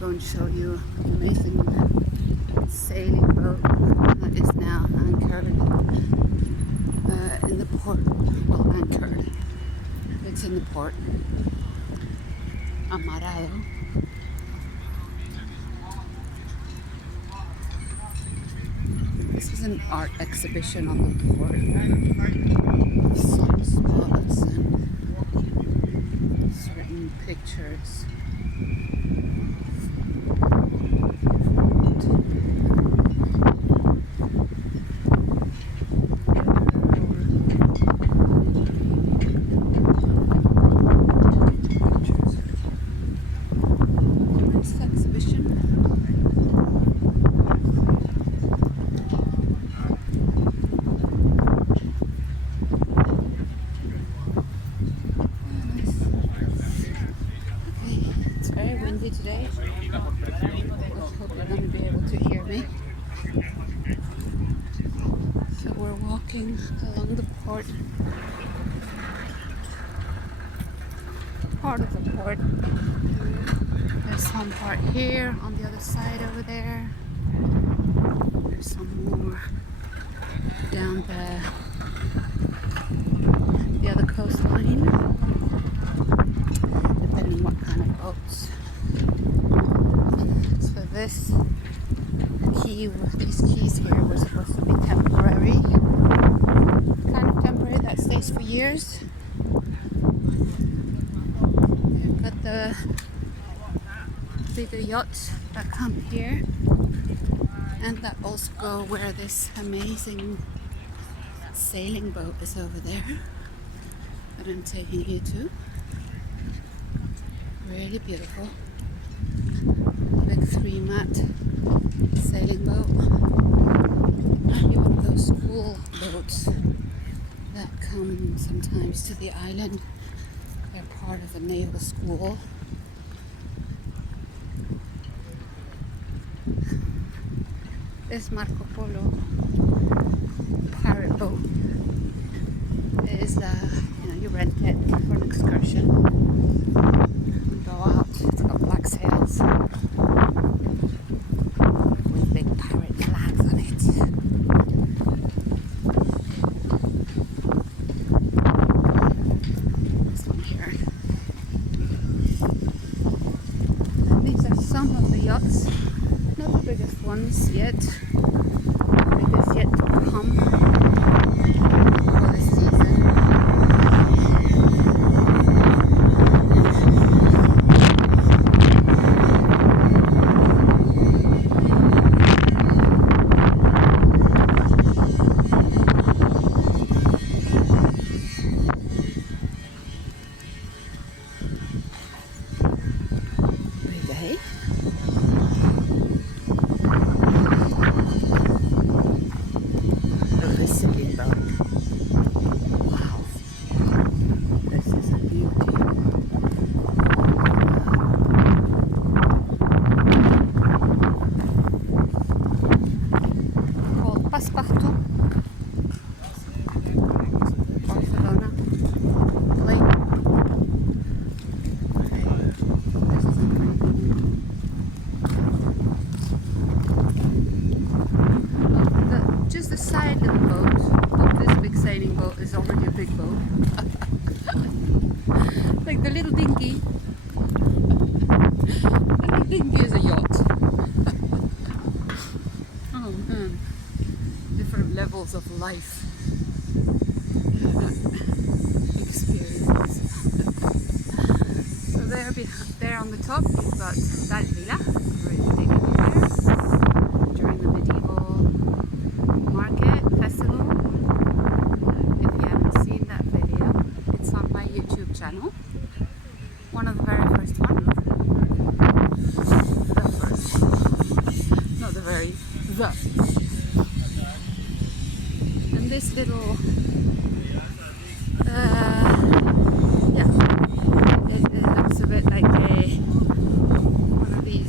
go and show you an amazing sailing boat that is now anchored in the port. Well, anchored. It's in the port. Amarado. This is an art exhibition on the port. Sunspots and certain pictures. Today. I hope you're going to be able to hear me. So we're walking along the port. Part of the port. There's some part here on the other side over there. There's some more down the other coastline. Depending what kind of boats. So these keys here were supposed to be temporary, kind of temporary, that stays for years. You've got the bigger yachts that come here and that also go where this amazing sailing boat is over there that I'm taking you to. Really beautiful. Big 3-mat sailing boat. Maybe one of those school boats that come sometimes to the island. They're part of a naval school. This Marco Polo pirate boat is, you rent it for an excursion. You go out. It's got black sails. Some of the yachts, not the biggest ones yet, the biggest yet to come for this season. Just the side of the boat of this big sailing boat is already a big boat. Like the little dinghy. The little dinghy is a yacht. Oh man. Different levels of life. Experience. So there on the top you've got that villa. During the medieval market festival. If you haven't seen that video, it's on my YouTube channel. One of the very first ones. The first. Not the very, the. And this little, it looks a bit like one of these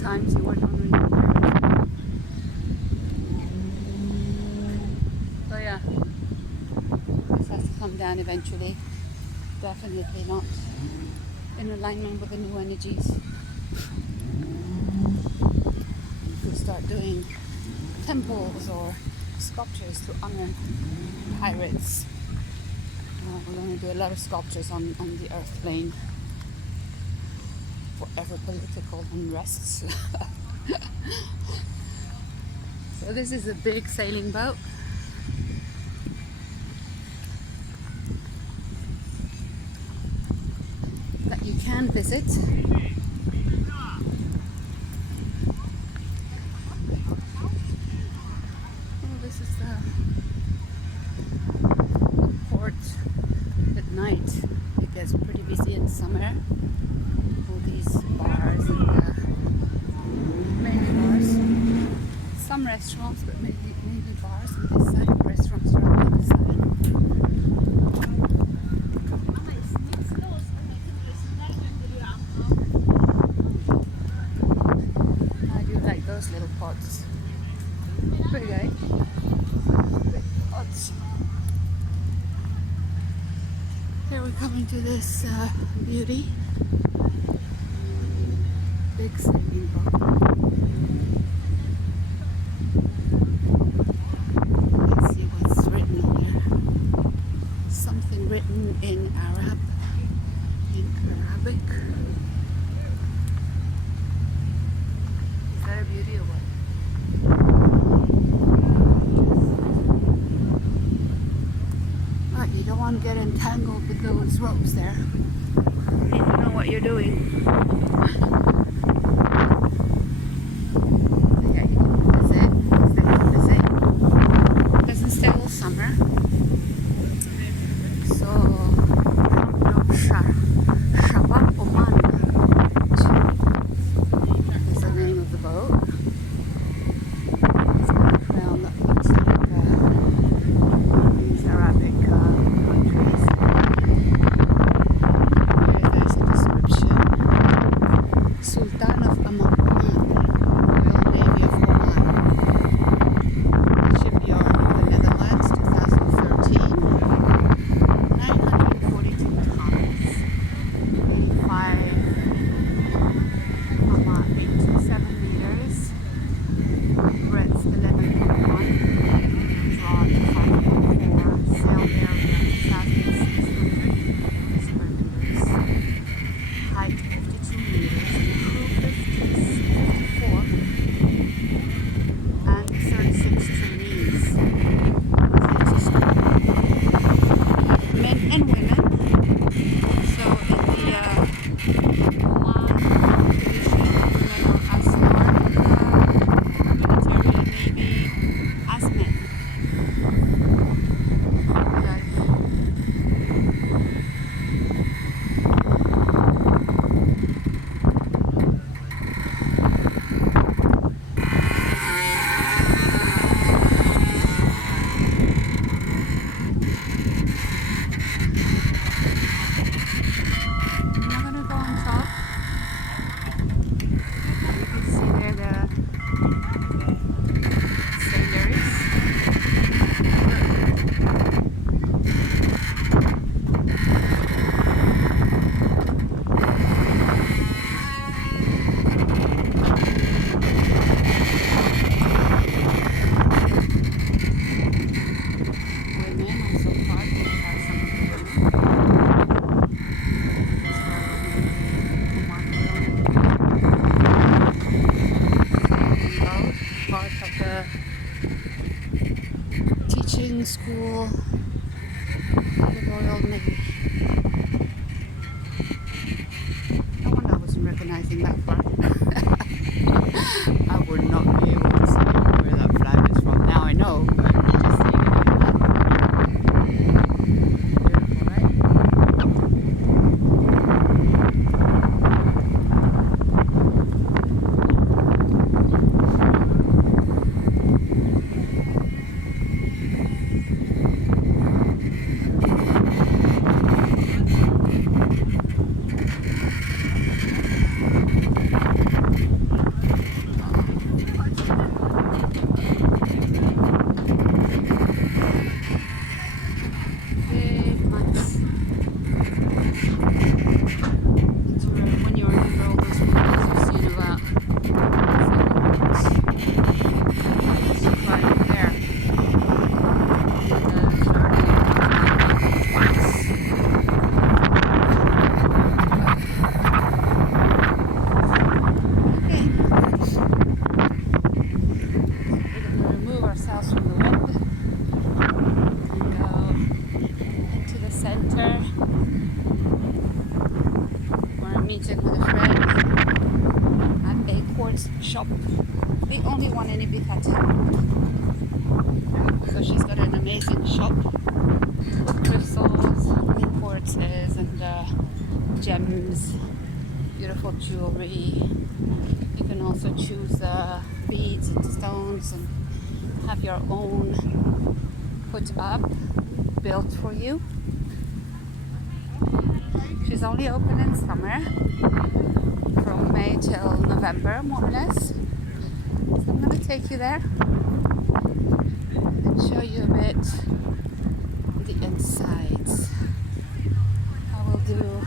times This has to come down eventually. Definitely not in alignment with the new energies. We'll start doing temples or sculptures to honor pirates. We're going to do a lot of sculptures on the earth plane forever political unrests. So this is a big sailing boat. That you can visit. Oh, this is the port at night. It gets pretty busy in summer. All these bars and mainly bars. Some restaurants, but mainly bars on this side. Restaurants are on the other side. I do like those little pots. Pretty good. Big pots. Here we're coming to this beauty. Big sailing boat. Let's see what's written on here. Something written in Arabic. Is that a beauty or what? But you don't want to get entangled with those ropes there. You need to know what you're doing. Yeah, you can visit. It doesn't stay all summer. So, Shabab Oman is the name of the boat. It's got a crown that looks like these Arabic countries. There's a description. Sultan of Oman, Royal Navy of Oman. Shipyard of the Netherlands, 2013. 942 tons. 85 meters, 7 meters. Breadth 11.1. Draw 5.4. Sail area 2,600 square meters. Height 52 meters. Crew 54. And 36 trainees. Men and women. So in the Oman tradition, women are as part of the military and navy as men. I'm not gonna go on top. You can see there the sailors. Women also part. They have some of the part of the teaching school of the Royal Navy. No wonder I wasn't recognizing that part. I would not be able to see where that flag is from. Now I know, but just seeing it on the map. Beautiful, right? meeting with a friend at a quartz shop, the only one in Ibiza town. So she's got an amazing shop with crystals and quartzes and gems, beautiful jewelry. You can also choose beads and stones and have your own put up, built for you. She's only open in summer, from May till November, more or less. So I'm going to take you there and show you a bit the insides. I will do,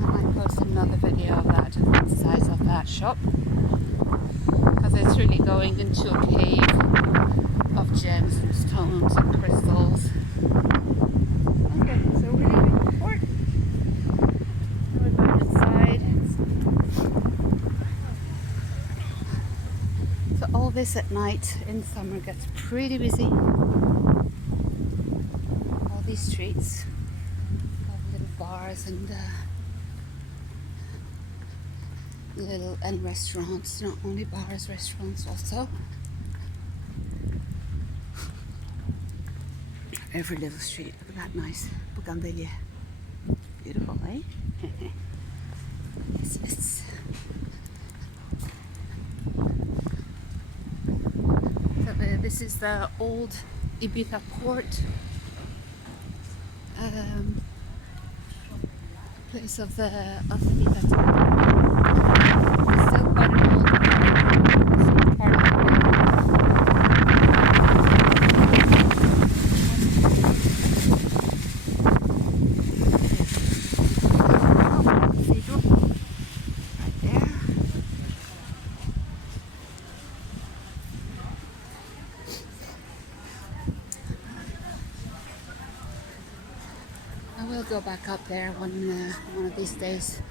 I might post another video of that, of the insides of that shop, because it's really going into a cave of gems and stones and crystals. Okay, so we're leaving the port. We're going inside. So all this at night in summer gets pretty busy. All these streets have little bars and restaurants. Not only bars, restaurants also. Every little street. Look at that nice bougainvillea. Beautiful, eh? Yes. So this is the old Ibiza port. Place of the Ibiza town. It's still quite an old part of the I will go back up there one of these days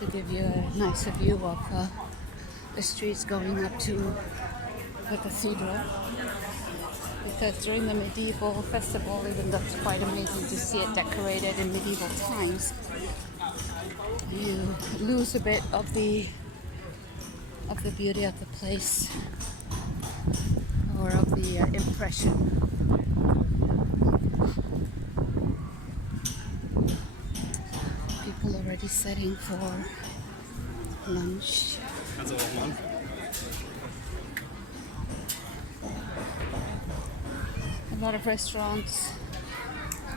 to give you a nicer view of the streets going up to the cathedral. Because during the medieval festival, even though it's quite amazing to see it decorated in medieval times, you lose a bit of the beauty of the place, or of the impression. People already setting for lunch. A lot of restaurants,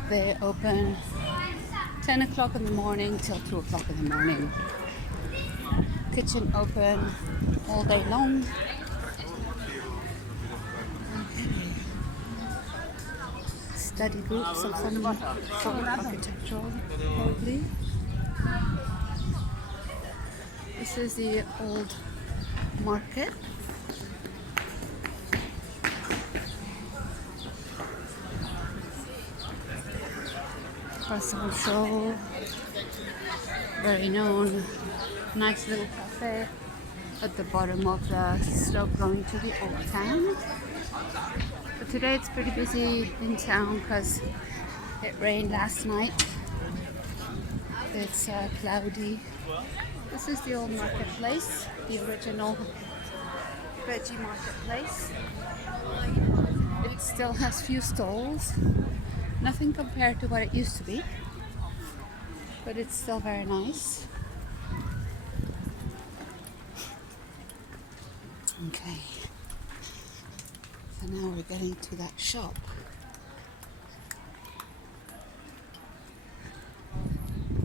they open 10 o'clock in the morning till 2 o'clock in the morning. Kitchen open all day long. Study groups of some sort of architectural, probably. This is the old market. Festival show, very known. Nice little cafe at the bottom of the slope going to the old town. But today it's pretty busy in town because it rained last night. It's cloudy. This is the old marketplace, the original veggie marketplace. It still has few stalls. Nothing compared to what it used to be, but it's still very nice. Okay, so now we're getting to that shop.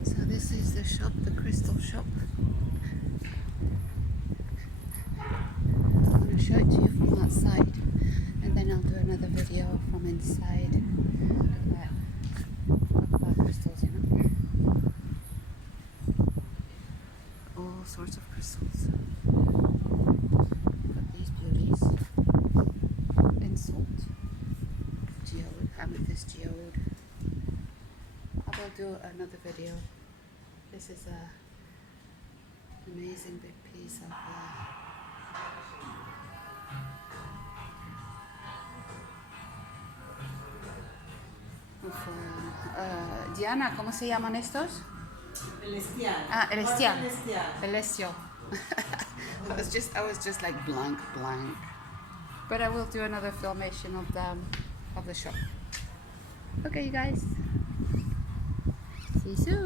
So this is the shop, the crystal shop. I'm going to show it to you from outside, and then I'll do another video from inside. About crystals, you know. All sorts of crystals. Got these beauties. Insult. Geode, amethyst geode. I will do another video. This is a amazing big piece of Diana, ¿cómo se llaman estos? Celestial. Ah, el estial. Celestial. El estial. I was just like blank. But I will do another filmation of the shop. Okay, you guys. See you soon.